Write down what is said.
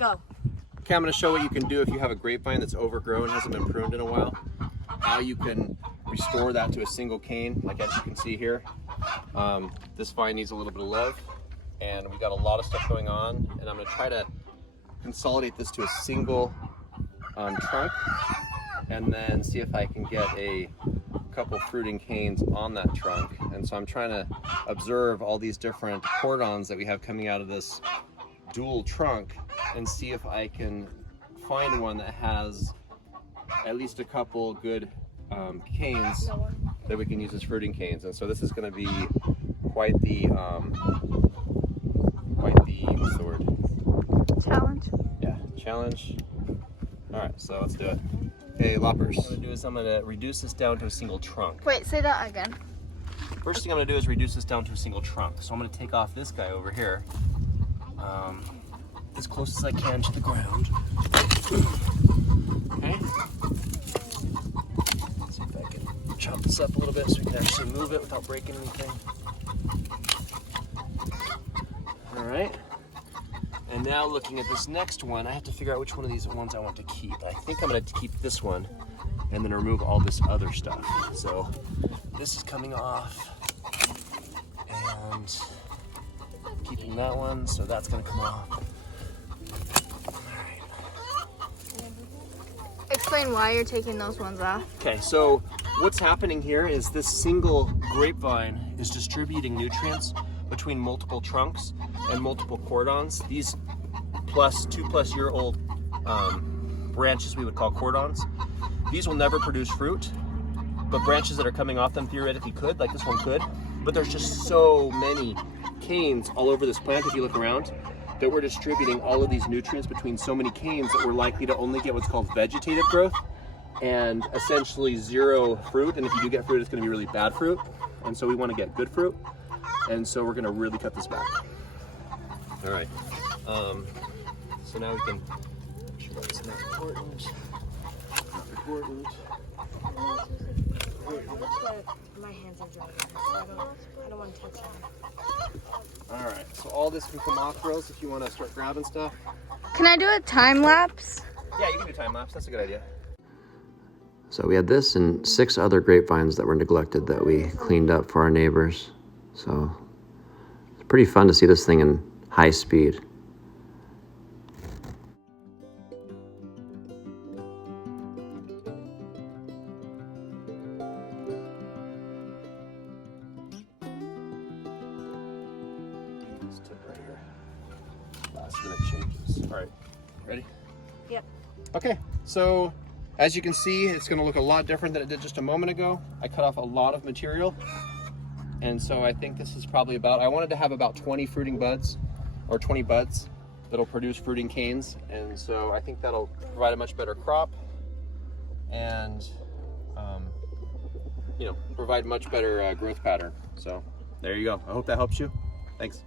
Go. Okay, I'm going to show what you can do if you have a grapevine that's overgrown, hasn't been pruned in a while. How you can restore that to a single cane, like as you can see here. This vine needs a little bit of love, and we got a lot of stuff going on, and I'm going to try to consolidate this to a single trunk, and then see if I can get a couple fruiting canes on that trunk. And so I'm trying to observe all these different cordons that we have coming out of this dual trunk and see if I can find one that has at least a couple good canes that we can use as fruiting canes. And so this is going to be quite the what's the word? Challenge. Yeah, challenge. All right, so let's do it. Okay, loppers. What I'm going to do is I'm going to reduce this down to a single trunk. Wait, say that again. First thing I'm going to do is reduce this down to a single trunk. So I'm going to take off this guy over here, as close as I can to the ground. Okay. Let's see if I can chop this up a little bit so we can actually move it without breaking anything. All right. And now looking at this next one, I have to figure out which one of these ones I want to keep. I think I'm going to keep this one and then remove all this other stuff. So this is coming off and keeping that one, so that's going to come off. All right. Explain why you're taking those ones off. Okay, so what's happening here is this single grapevine is distributing nutrients between multiple trunks and multiple cordons. These 2+ year old branches we would call cordons. These will never produce fruit, but branches that are coming off them theoretically could, like this one could. But there's just so many canes all over this plant, if you look around, that we're distributing all of these nutrients between so many canes that we're likely to only get what's called vegetative growth and essentially zero fruit. And if you do get fruit, it's going to be really bad fruit. And so we want to get good fruit. And so we're going to really cut this back. All right. So now we can make sure that's not important. Not important. My hands are dry. I don't want to touch them. All right. So all this can come off, girls, if you want to start grabbing stuff. Can I do a time lapse? Yeah, you can do time lapse. That's a good idea. So we had this and 6 other grapevines that were neglected that we cleaned up for our neighbors. So it's pretty fun to see this thing in high speed. This tip right here. Last minute changes. All right, ready? Yep. Okay, so as you can see, it's going to look a lot different than it did just a moment ago. I cut off a lot of material. And so I think this is probably I wanted to have about 20 fruiting buds, or 20 buds that'll produce fruiting canes. And so I think that'll provide a much better crop and, provide much better growth pattern. So there you go. I hope that helps you. Thanks.